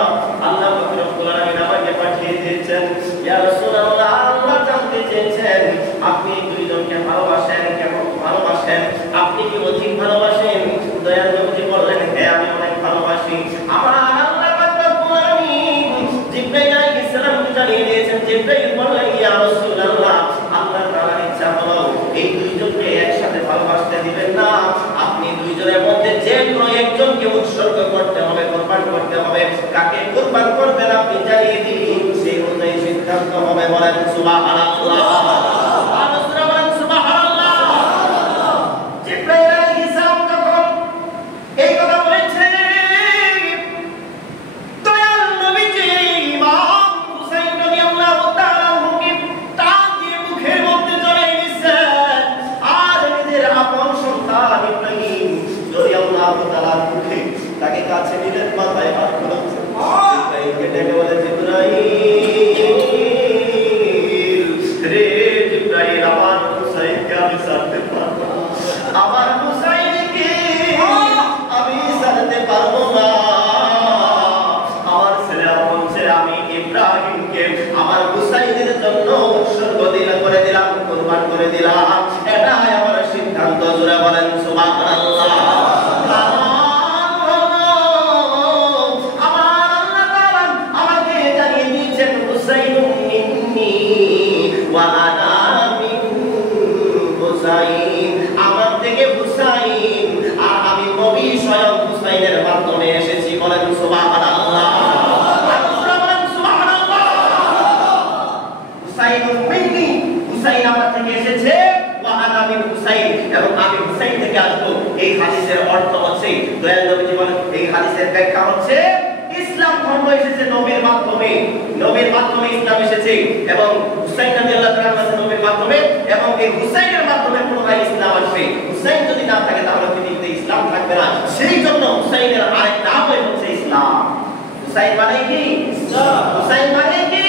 আল্লাহ রাব্বুল আলামিন আমাকে পাঠিয়ে দিয়েছেন। ইয়া রাসূলুল্লাহ, আল্লাহ জানতে চেয়েছেন আপনি দুইজনকে ভালোবাসেন, কেমন ভালোবাসেন, আপনি কি অধিক ভালোবাসেন? দয়াল নবী বললেন, হ্যাঁ আমি অনেক ভালোবাসি। আমার আল্লাহ রাব্বুল আলামিন জিবরাইল আলাইহিস সালামকে জানিয়ে দিয়েছেন। জিবরাইল বললেন, ইয়া রাসূলুল্লাহ, আল্লাহ তাআলার ইচ্ছা হলো এই দুইজনকে একসাথে ভালোবাসতে দিবেন না, আপনি দুইজনের মধ্যে যে কোনো একজনকে উৎসর্গ করতে হবে, কুরবান করতে হবে। কাকে কুরবান করবেন আপনি জানিয়ে দিন, সেই অনুযায়ী সিদ্ধান্ত হবে। বলেন সুবহানাল্লাহ। তাকে কাছে নিলেন, মাথায় হাত বুলাচ্ছেন, ইব্রাহিমকে ডেকে বলে, জিবরাইল রে জিবরাইল, আমার হুসাইনকে আমি ছাড়তে পারবো না, আমার হুসাইনকে আমি ছাড়তে পারবো না। আমার ছেলে আপন ছেলে আমি ইব্রাহিমকে আমার হুসাইনের জন্য উৎসর্গ করে দিলাম, কুরবান করে দিলাম, এটাই আমার সিদ্ধান্ত। জোরে বলেন সুবহানাল্লাহ। আমার থেকে হুসাইন আর আমি নবী স্বয়ং হুসাইনের মাধ্যমে এসেছি। বলেন সুবহানাল্লাহ। হুসাইনুম মিন্নি, হুসাইন আমার থেকে এসেছে, ওয়া আনা মিন হুসাইন, এবং আমি হুসাইন থেকে আসবো। এই হাদিসের অর্থ হচ্ছে, দয়াল নবীজি বলেন, এই হাদিসের ব্যাখ্যা হচ্ছে ইসলাম ধর্ম এসেছে নবীর মাধ্যমে, নবীর মাধ্যমে ইসলাম এসেছে, এবং হুসাইন রাদিয়াল্লাহু তাআলা নবীর মাধ্যমে, এবং এই হুসাইনের মাধ্যমে পুনরায় ইসলাম আসবে। হুসাইন যদি না থাকে তাহলে পৃথিবীতে ইসলাম থাকবে না। সেই জন্য হুসাইনের আরেক নাম হচ্ছে ইসলাম। হুসাইন মানে কি? ইসলাম। হুসাইন মানে কি?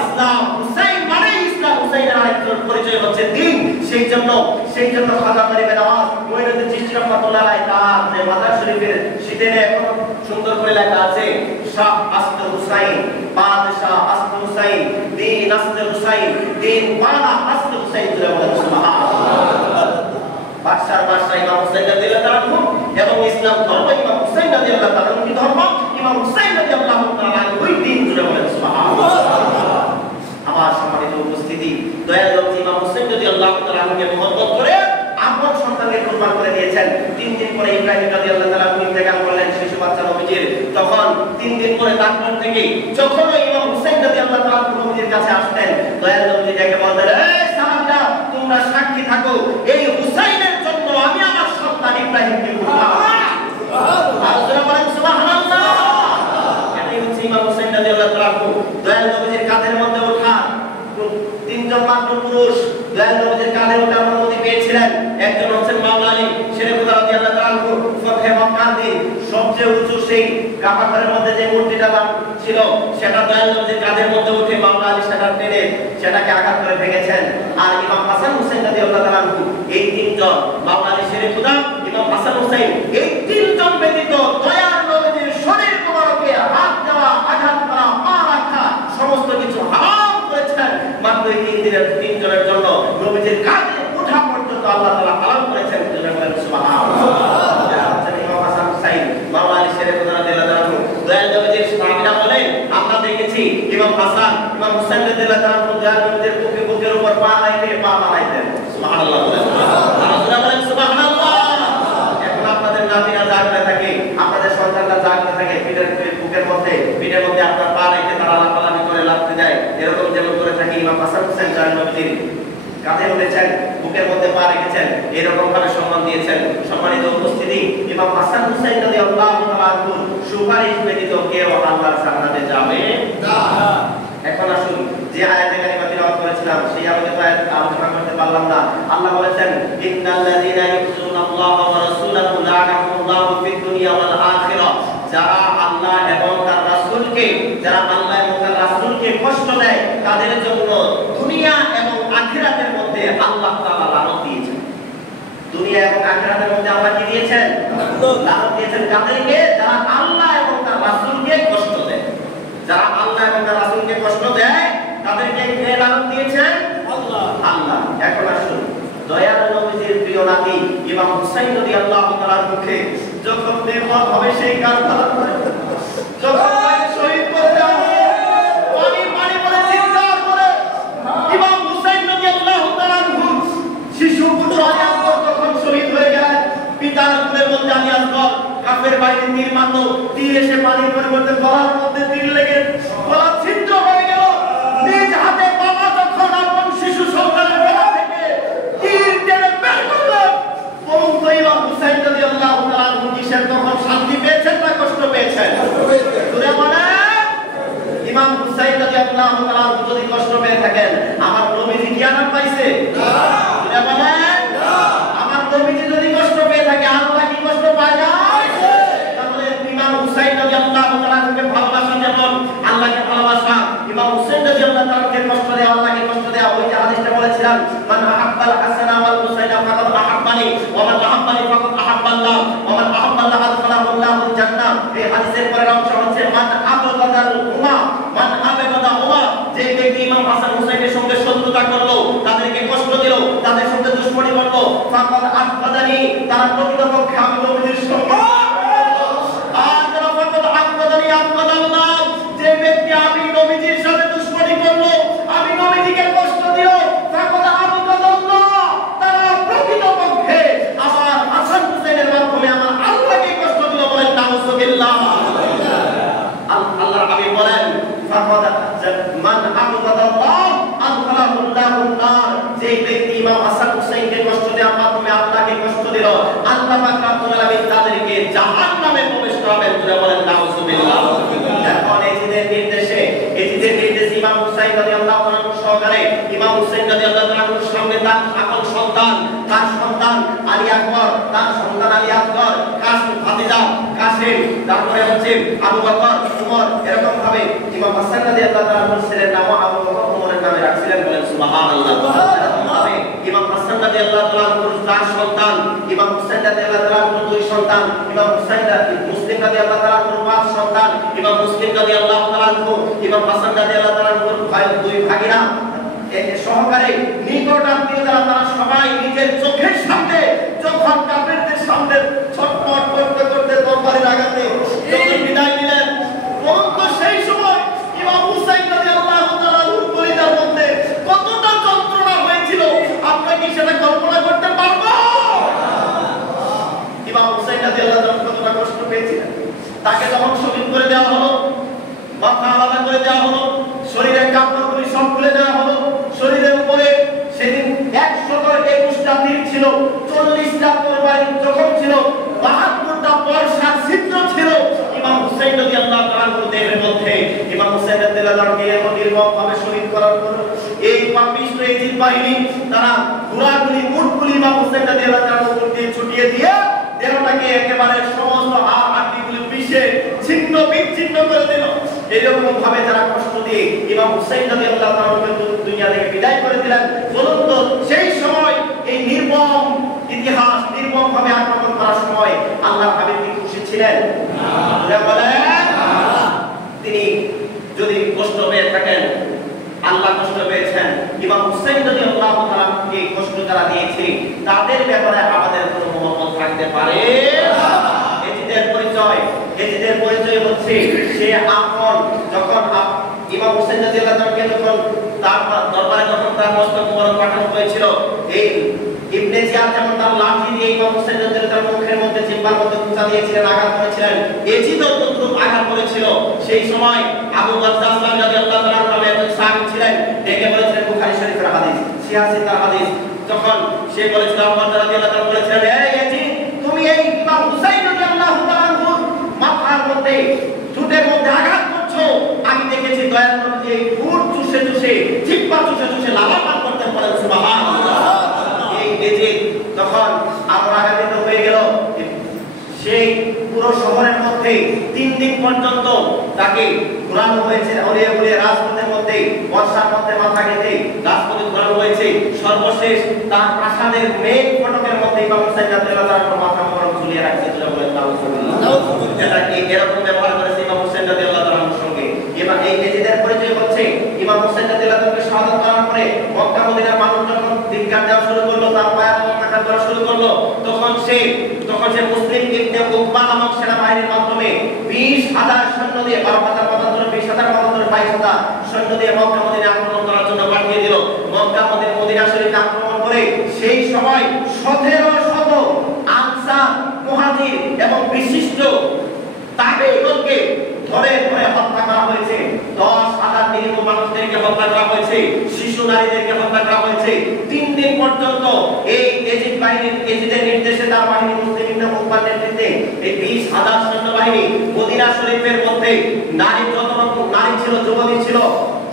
ইসলাম। হুসাইন মানে ইসলাম। হুসাইনের আরেক পরিচয় হচ্ছে দ্বীন। সেই জন্য খাজা গরিবের আওয়াজ মুইনুদ্দিন চিশতি রাহমাতুল্লাহ আলাইহি তার যে মাজার শরীফের শীতেনে এখন সুন্দর করে লেখা আছে, শাহ আস্তে হুসাইন, বাদশাহ আস্তে হুসাইন, দ্বীন আস্তে হুসাইন, দ্বীন বালা আস্তে হুসাইন। সুবহানাল্লাহ। বাদশাহ ইমাম হুসাইন রাদিয়াল্লাহু তাআলা এবং ইসলাম ধর্ম ইমাম হুসাইন রাদিয়াল্লাহু তাআলা কি ধর্ম? ইমাম হুসাইন রাদিয়াল্লাহু তাআলা ওই দ্বীন। জুড়ে বলেন সুবহানাল্লাহ। আমার সম্মানিত উপস্থিতি, দয়াল নবী ইমাম হুসাইন রাদিয়াল্লাহু তাআলাকে মহব্বত করে আপন সন্তানকে কুরবান করে দিয়েছেন। 3 দিন পরে ইব্রাহিম রাদিয়াল্লাহু তাআলা ইন্তেকাল করলেন, শিশু বাচ্চা নবীজির। তখন 3 দিন পরে তারপর থেকে যখন ইমাম হুসাইন রাদিয়াল্লাহু তাআলা নবীজির কাছে আসতেন, দয়াল নবী তাকে বলতেন, এই সাহাবীরা তোমরা সাক্ষী থাকো, এই হুসাইনের জন্য আমি আমার সন্তান ইব্রাহিমকে কুরবান করলাম। সুবহানাল্লাহ। এটাই হচ্ছে ইমাম হুসাইন রাদিয়াল্লাহু তাআলা দয়াল নবীজির কাঁধের মধ্যে ওঠা 3জন মাত্র পুরুষ দয়াল নবীজির কাঁধে ওঠার অনুমতি পেয়েছিলেন। একজন হচ্ছেন মাওলা আলী শেরে খুদা রাদিয়াল্লাহু তাআলা ফতহে মক্কার দিন সবচেয়ে উঁচু সেই কাবাঘরের মধ্যে যে মূর্তিটা ছিল, সেটা দয়াল নবীজির কাঁধের মধ্যে উঠে মাওলা আলী সেটা টেনে সেটাকে আঘাত করে ভেঙেছেন। আর ইমাম হাসান হুসাইন রাদিয়াল্লাহু তাআলা এই 3 জন, মাওলা আলী শেরে খুদা, ইমাম হাসান হুসাইন, এই 3 জন ব্যতীত দয়াল নবীজির শরীর মোবারকে হাত দেওয়া, আঘাত করা, পা রাখা সমস্ত কিছু হারাম করেছেন। মাত্র এই 3 জনের জন্য নবীজির কাঁধে ওঠা পর্যন্ত আল্লাহ তাআলা হারাম করেছেন। সুবহানাল্লাহ। ইমাম হাসান হুসাইন, মাওলা আলী শেরে খুদা রাদিয়াল্লাহু তাআলা দয়াল নবীজির সাহাবীরা বলেন, আপনাদের দেখেছি ইমাম হাসান ইমাম হুসাইন রাদিয়াল্লাহু তাআলা নবীদের বুকের উপর পা রেখে পা বানাইতেন। সুবহানাল্লাহ বলেন, আপনারা বলেন সুবহানাল্লাহ। এখন আপনাদের নাতিরা জাগতে থাকে, আপনাদের সন্তানরা জাগতে থাকে, বুকের মধ্যে আপনার পা রেখে তারা লাফালাফি করে লাফতে যায়, এরকম যেমন করে থাকে ইমাম হাসান হুসাইন যার নবীজির কাঁধে উঠেছেন, বুকের মধ্যে পা রেখেছেন, এরকম ভাবে সম্মান দিয়েছেন। সম্মানিত উপস্থিতি, ইমাম হাসান হুসাইন রাদিয়াল্লাহু তাআলা আনহুর সুপারিশ ব্যতীত কেউ আল্লাহর জান্নাতে যাবে না। এখন আসুন যে আয়াতে কারিমা তিলাওয়াত করেছিলাম সেই আয়াতে আলোচনা করতে পারলাম না। আল্লাহ বলেছেন ইন্নাল্লাযীনা ইউযুনাল্লাহা ওয়া রাসূলাহু লা'নাহুমুল্লাহু ফিদ দুনিয়া ওয়াল আখিরাহ। যারা আল্লাহ এবং তার রাসূলকে কষ্ট দেয় তাদের জন্য দুনিয়া এবং আখিরাতের মধ্যে আল্লাহ তাআলা লানত দিয়েছেন। দুনিয়া এবং আখিরাতের মধ্যে আল্লাহ কি দিয়েছেন? লানত দিয়েছেন কাদেরকে? যারা আল্লাহ এবং তার রাসূলকে কষ্ট দেয়। যারা আল্লাহ এবং তার রাসূলকে কষ্ট দেয় তাদেরকে কে লানত দিয়েছেন? আল্লাহ। এখন আসুন দয়াল নবীজির প্রিয় নাতি ইমাম হুসাইন রাদিয়াল্লাহু তাআলার মুখে যখন নির্মম হবে সেই কারবালা যখন শহীদ করে দেওয়া হবে, পানি বলে চিৎকার করে ইমাম হুসাইন রাদিয়াল্লাহু তাআলা শিশু পুত্র আলী আকবর তখন শহীদ হয়ে গেলেন। পিতার বুকের মধ্যে আলী আকবর কাফের বাহিনী তীর মারল, তীর এসে পানির পরিবর্তে গলার মধ্যে তীর লেগে গলা ছিদ্র হয়ে গেল। নিজ হাতে বাবা যখন আপন শিশু সন্তানের গলা থেকে তীর টেনে বের করলেন, পরন্ত ইমাম হুসাইন রাদিয়াল্লাহু তাআলা কিসের তখন শান্তি পেয়েছেন না কষ্ট পেয়েছেন? জোরে বলেন। ইমাম হুসাইন রাদিয়াল্লাহু তাআলা যদি কষ্ট পেয়ে থাকেন, আমার নবীজি কি আরাম পাইছে? না। জোরে বলেন। না। আমার নবীজি যদি কষ্ট পেয়ে থাকে, আল্লাহ কি কষ্ট পায় না? তাহলে ইমাম হুসাইন রাদিয়াল্লাহু তাআলাকে ভালোবাসা যেমন আল্লাহকে ভালোবাসা, ইমাম হুসাইন রাদিয়াল্লাহু তাআলাকে কষ্ট দেয়া আল্লাহকে কষ্ট দেয়া। ওই যে হাদিসটা বলেছিলাম মান আহাব্বাল হাসানা ওয়াল হুসাইনা ফাকাদ আহাব্বানি ওয়া মান আহাব্বানি ফাকাদ আহাব্বাল্লাহ ওয়া মান আহাব্বাল্লাহ আদখালাহুল্লাহুল জান্নাহ। এই হাদিসের পরের অংশ হচ্ছে মান আবাদাল হুমা মান আবাদা হুমা। যে ব্যক্তি ইমাম হাসান হুসাইনের সঙ্গে শত্রুতা করলো, তাদেরকে কষ্ট দিল, তাদের সঙ্গে দুশমনি করলো, ফাকাদ আহাব্বানি, তারা প্রকৃতপক্ষে আমি নবীর সঙ্গে যে ব্যক্তি আমি নবীজির সাথে দুশমনি করলো, আমি নবীজিকে কষ্ট দিল, তারা প্রকৃতপক্ষে আমার হাসান হুসাইনের মাধ্যমে আমার আল্লাহকে কষ্ট দিল। বলেন নাউযুবিল্লাহ। আল্লাহর হাবিব বলেন মান আবদাল্লাহ আদখালাহুল্লাহুন নার। যে ব্যক্তি ইমাম হাসান হুসাইনকে কষ্ট দেওয়ার মাধ্যমে আল্লাহকে কষ্ট দিল, আল্লাহ পাক রব্বুল আলামিন তাদেরকে জাহান্নামে প্রবেশ করাবেন। বলেন নাউযুবিল্লাহ। এখন এজিদের নির্দেশে ইমাম হুসাইন রাদিয়াল্লাহু তাআলা সহকারে ইমাম হুসাইন রাদিয়াল্লাহু তাআলার সামনে তার আপন সন্তান আলী আকবর, তার সন্তান আলী আকবর, ভাতিজা কাসিম, তারপরে হচ্ছে আবু বকর, উমর, এরকম ভাবে ইমাম হাসান রাদিয়াল্লাহু তাআলার ছেলের নাম আবু বকর, উমরের নামে রাখছিলেন। বলেন সুবহানাল্লাহ। ইমাম হাসান রাদিয়াল্লাহু তাআলার চার সন্তান, ইমাম হুসাইন রাদিয়াল্লাহু তাআলার দুই সন্তান, ইমাম হুসাইন মুসলিম রাদিয়াল্লাহু তাআলার পাঁচ সন্তান, ইমাম মুসলিম রাদিয়াল্লাহু তাআলার ইমাম হাসান রাদিয়াল্লাহু তাআলার দুই ভাগিনা সহকারে নিকট আত্মীয় যারা, তারা সবাই নিজের চোখের সামনে যখন কাফেরদের সামনে ছটফট করতে করতে তরবারির আঘাতে বিদায় নিলেন, পরন্তু সেই সময় ইমাম হুসাইন রাদিয়াল্লাহু তাআলার পরিবার মধ্যে কতটা যন্ত্রণা হয়েছিল আমরা কি সেটা কল্পনা করতে পারবো? ইমাম হুসাইন রাদিয়াল্লাহু তাআলা কতটা কষ্ট পেয়েছিলেন। তাকে যখন শহীদ করে দেওয়া হলো, মাথা আলাদা করে দেওয়া হলো, শরীরের কাপড়গুলি সব খুলে দেওয়া হলো, শরীরের উপরে সেদিন 121টা তীর ছিল, 40টা তরবারি জখম ছিল, 72টা বর্ষার ছিদ্র ছিল। ইমাম হুসাইন রাদিয়াল্লাহু তাআলার দেহের মধ্যে ইমাম হুসাইন রাদিয়াল্লাহু তাআলাকে নির্মমভাবে শহীদ করার পর এই পাপিষ্ঠ এজিদ বাহিনী তারা ঘোড়াগুলি উটগুলি ইমাম হুসাইন রাদিয়াল্লাহু তাআলার উপর দিয়ে ছুটিয়ে দিয়ে দেহটাকে একেবারে সমস্ত হাড়গুলি পিষে ছিন্ন বিচ্ছিন্ন করে দিল। এরকম ভাবে যারা কষ্ট দিয়ে ইমাম হুসাইন রাদিয়াল্লাহু তাআলাকে দুনিয়া থেকে বিদায় করে দিলেন। বলুন তো সেই সময় এই নির্মম ইতিহাস নির্মম ভাবে আক্রমণ করার সময় আল্লাহর হাবিব কি খুশি ছিলেন? না। বলেন তিনি যদি কষ্ট পেয়ে থাকেন, আল্লাহ কষ্ট পেয়েছেন, ইমাম হুসাইন রাদিয়াল্লাহু তাআলাকে কষ্ট যারা দিয়েছে তাদের ব্যাপারে আমাদের কোনো মহব্বত থাকতে পারে না। এজিদের পরিচয় হচ্ছে সে আপন যখন ইমাম হোসেন রাদিয়াল্লাহু তাআলাকে যখন তার দরবারে যখন তার মস্তক মোবারক পাঠানো হয়েছিল, এই ইবনে জিয়াদ যেমন তার লাঠি দিয়ে ইমাম হোসেন রাদিয়াল্লাহু তাআলার মুখের মধ্যে জিহ্বার মধ্যে কুচা দিয়েছিলেন, আঘাত করেছিলেন, এজিদও তদ্রূপ আঘাত করেছিল। সেই সময় আবু বাকর রাদিয়াল্লাহু তাআলা নামে একজন সাহাবী ছিলেন, ডেকে বলেছিলেন বুখারী শরীফের হাদিস, সিয়াসি তার হাদিস। তখন সে বলেছিল, আবু বাকর রাদিয়াল্লাহু তাআলা বলেছিলেন, এই এজিদ, তুমি এই ইমাম হুসাইন রাদিয়াল্লাহু তাআলার মাথার মধ্যে ঠোঁটের মধ্যে আঘাত করছো। আমি দেখেছি দয়ার নবী এই ঠোঁট চুষে চুষে, জিহ্বা চুষে চুষে লালাপান করতে পারেন। সুবহানাল্লাহ। এই এজিদ তখন আগ্রহান্বিত হয়ে গেল। সেই পুরো শহরের মধ্যে 3 দিন পর্যন্ত তাকে ঘোরানো হয়েছে, উড়িয়ে উড়িয়ে রাজপথের মধ্যে, বর্ষার মধ্যে মাথা কেটে রাজপথে ঘোরানো হয়েছে। সর্বশেষ তার প্রাসাদের মেন ফটকের মধ্যে ইমাম হুসাইন রাদিয়াল্লাহু তাআলার মাথা মোবারক ঝুলিয়ে রাখছে। বলেন নাউজুবিল্লাহ। এটা কি এরকম ব্যবহার করেছে ইমাম হুসাইন রাদিয়াল্লাহু তাআলার সঙ্গে? এবার এই এজিদের পরিচয় হচ্ছে ইমাম হুসাইন রাদিয়াল্লাহু তাআলাকে শাহাদাত করার পরে মক্কা মদিনার মানুষ যখন ধিক্কার দেওয়া শুরু করলো, তার পায়ের আঘাত করা শুরু করলো, তখন সে মুসলিম ইবনে উকবা নামক সেনাবাহিনীর মাধ্যমে 20,000 সৈন্য দিয়ে 12,000 পদান্তরে 20,000 পদান্তরে 22,000 সৈন্য দিয়ে মক্কা মদিনা আক্রমণ করার জন্য পাঠিয়ে দিল। মক্কা মদিনা শরীফ আক্রমণ করে সেই সময় 1700 আনসার, মুহাজির এবং বিশিষ্ট তাবেঈগণকে ধরে ধরে হত্যা করা হয়েছে। 10,000 নিরীহ মানুষদেরকে হত্যা করা হয়েছে, শিশু নারীদেরকে হত্যা করা হয়েছে। 3 দিন পর্যন্ত এই এজিদের নির্দেশে তার বাহিনী মুসলিম ইবনে উকবার নেতৃত্বে এই 20,000 সৈন্যবাহিনী মদিনা শরীফের মধ্যে নারী যত রকম নারী ছিল, যুবতী ছিল,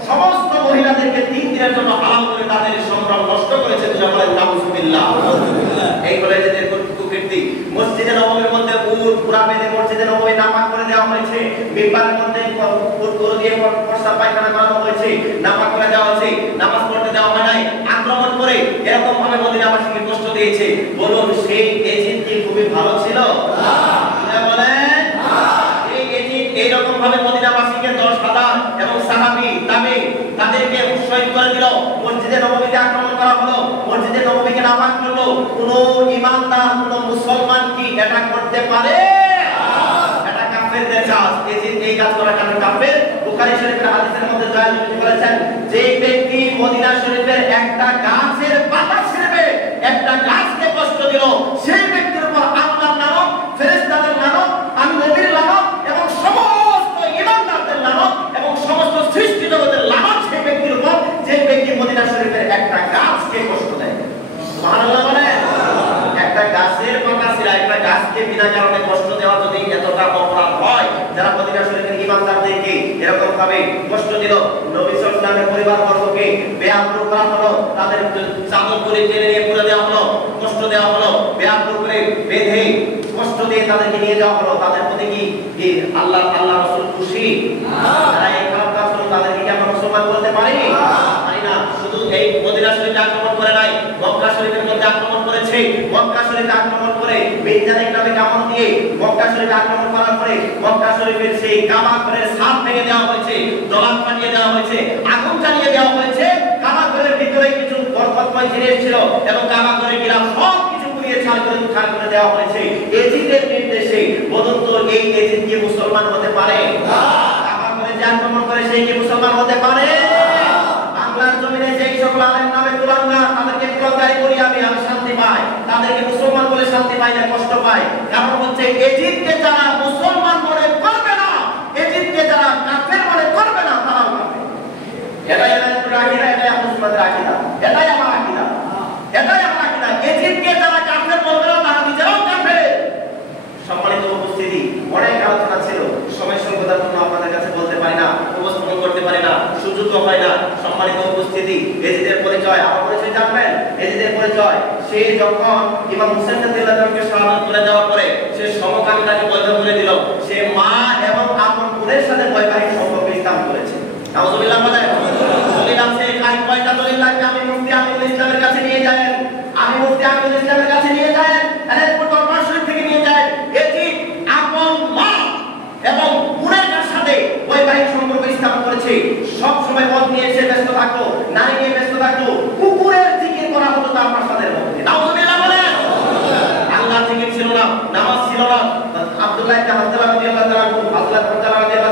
সমস্ত মহিলাদেরকে 3 দিনের জন্য হারাম করে তাদের সম্ভ্রম নষ্ট করেছে। যেটা বলেন নাউজুবিল্লাহ। এই হলো এজিদের কুকীর্তি। মসজিদে নববীর মধ্যে উট পুরা বেঁধে মসজিদে নববী নামাজ করে দেওয়া হয়েছে, মিম্বারের মধ্যে উট গরু দিয়ে প্রস্তাব পায়খানা করানো হয়েছে, নামাজ করে দেওয়া হয়েছে, নামাজ পড়তে দেওয়া হয় নাই, আক্রমণ করে এরকম ভাবে মদিনাবাসীকে কষ্ট দিয়েছে। বলুন সেই এজিদ কি খুবই ভালো ছিল? না বলেন। এই এজিদ এইরকম ভাবে মদিনাবাসীকে 10,000 এবং সাহাবী তাবেঈ তাদেরকে উৎসাহিত করে দিল। মসজিদে নববীতে আক্রমণ করা হলো, মসজিদে নববীকে নাপাক করলো। কোন ঈমানদার, কোন মুসলমান কি এটা করতে পারে? এটা কাফেরদের কাজ। এই কাজ করা কারণে কাফের। বুখারী শরীফের হাদিসের মধ্যে দয়াল নবী বলেছেন, যে ব্যক্তি মদিনা শরীফের একটা গাছের পাতা ছিঁড়বে, একটা গাছকে কষ্ট দিল, সেই ব্যক্তির উপর আল্লাহর লানত, ফেরেশতাদের লানত, আমি নবীর লানত এবং সমস্ত ঈমানদারদের লানত এবং সমস্ত সৃষ্টি জগতের লানত সেই ব্যক্তির উপর, যে ব্যক্তি মদিনা শরীফের একটা গাছকে কষ্ট দেয়। সুবহানাল্লাহ বলেন। একটা গাছের পাতা ছিঁড়া, একটা গাছকে বিনা কারণে কষ্ট দেওয়া যদি এতটা অপরাধ হয়, যারা মদিনা শরীফের ঈমানদারদেরকে এরকম ভাবে কষ্ট দিল, নবী সাল্লাল্লাহু আলাইহি ওয়াসাল্লামের পরিবারবর্গকে বেআব্রু করা হলো, তাদের চাদর করে টেনে নিয়ে পুরো দেওয়া হলো, কষ্ট দেওয়া হলো, বেআব্রু করে বেঁধে কষ্ট দিয়ে তাদেরকে নিয়ে যাওয়া হলো, তাদের প্রতি কি আল্লাহ রাসূল খুশি? যারা এই খারাপ কাজ করলো তাদেরকে কি আমরা মুসলমান বলতে পারি? পারি না। শুধু এই মদিনা শরীফে আক্রমণ করে নাই, মক্কা শরীফের মধ্যে আক্রমণ করেছে। মক্কা শরীফে আক্রমণ করে বেঞ্জামিন নামে কামড় দিয়ে মক্কা শরীফে আক্রমণ করার পরে মক্কা শরীফের সেই কাবা ঘরের ছাদ ভেঙে দেওয়া হয়েছে, দলান ফাটিয়ে দেওয়া হয়েছে, আগুন জ্বালিয়ে দেওয়া হয়েছে। কাবা ঘরের ভিতরে কিছু বরকতময় জিনিস ছিল এবং কাবা ঘরের গিলাফ সব কিছু পুড়িয়ে ছাই করে দেওয়া হয়েছে এজিদের নির্দেশে। বলুন তো এই এজিদ কি মুসলমান হতে পারে? না। কাবা ঘরে যে আক্রমণ করে সেই কি মুসলমান হতে পারে? বাংলার জমিনে যেই সকল আলেম নামে কুলাঙ্গার, তাদেরকে কুলাঙ্গারি করি আমি শান্তি পাই, তাদেরকে মুসলমান বলে শান্তি পাই না, কষ্ট পাই। কারণ হচ্ছে এজিদকে যারা মুসলমান মনে করবে না, এজিদকে যারা কাফের মনে করবে না, তারাও কাফের। এটাই আমাদের আকীদা, এটাই মুসলমানদের আকীদা, এটাই আমার আকীদা, এটাই আমার আকীদা। এজিদকে যারা কাফের বলবে না, তারা নিজেরাও কাফের। সম্মানিত উপস্থিতি, অনেক আলোচনা ছিল, সময় স্বল্পতার জন্য আপনাদের কাছে বলতে পারি না, উপস্থাপন করতে পারি না, সুযোগ হয় না। সম্মানিত উপস্থিতি, এজিদের পরিচয়, আমার পরিচয় জানবেন? এজিদের পরিচয়, সে যখন ইমাম হুসাইন রাদিয়াল্লাহু তাআলাকে শাহাদাত করে দেওয়ার পরে সে সমকামিতাকে বৈধ করে দিল। সে মা এবং আপন বোনের সাথে বৈবাহিক সম্পর্ক স্থাপন করেছে। নাউজুবিল্লাহ বলেন। দলিল আছে, কয়টা দলিল লাগবে? আমি মুফতি আমিনুল ইসলামের কাছে নিয়ে যান, আমি মুফতি আমিনুল ইসলামের কাছে নিয়ে যান, আলেপুর দরবার শরীফ থেকে নিয়ে যান। এজিদ আপন মা এবং বোনের সাথে বৈবাহিক সম্পর্ক স্থাপন করেছে। সব সময় মদ নিয়ে সে ব্যস্ত থাকতো, নারী নিয়ে ব্যস্ত থাকতো, কুকুরের জিকির করা হতো তার প্রাসাদের মধ্যে। নাউজুবিল্লাহ বলেন। আল্লাহ জিকির ছিল না, নামাজ ছিল না। আব্দুল্লাহ ইবনে হানজালা রাদিয়াল্লাহু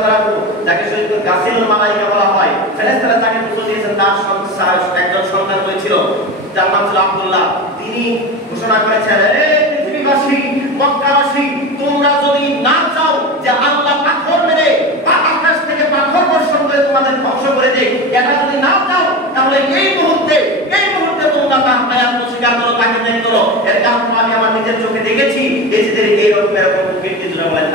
তাআলা, যাকে শহীদ গাসিলুল মালায়েকা বলা হয়, ফেরেশতারা তাকে পুত্র দিয়েছেন, তার একজন সন্তান হয়েছিল, যার নাম ছিল আব্দুল্লাহ। তিনি ঘোষণা করেছেন, হে পৃথিবীবাসী, মক্কাবাসী, তোমরা যদি না চাও যে আল্লাহ পাথর মেরে আকাশ থেকে পাথর বর্ষণ করে তোমাদের ধ্বংস করে দেয়, এটা যদি না চাও, তাহলে এই মুহূর্তে তোমরা তার আয়াত স্বীকার করো, তাকে ত্যাগ করো। এর কারণ আমি আমার নিজের চোখে দেখেছি, এদের এইরকম কীর্তি জুড়ে বলেন।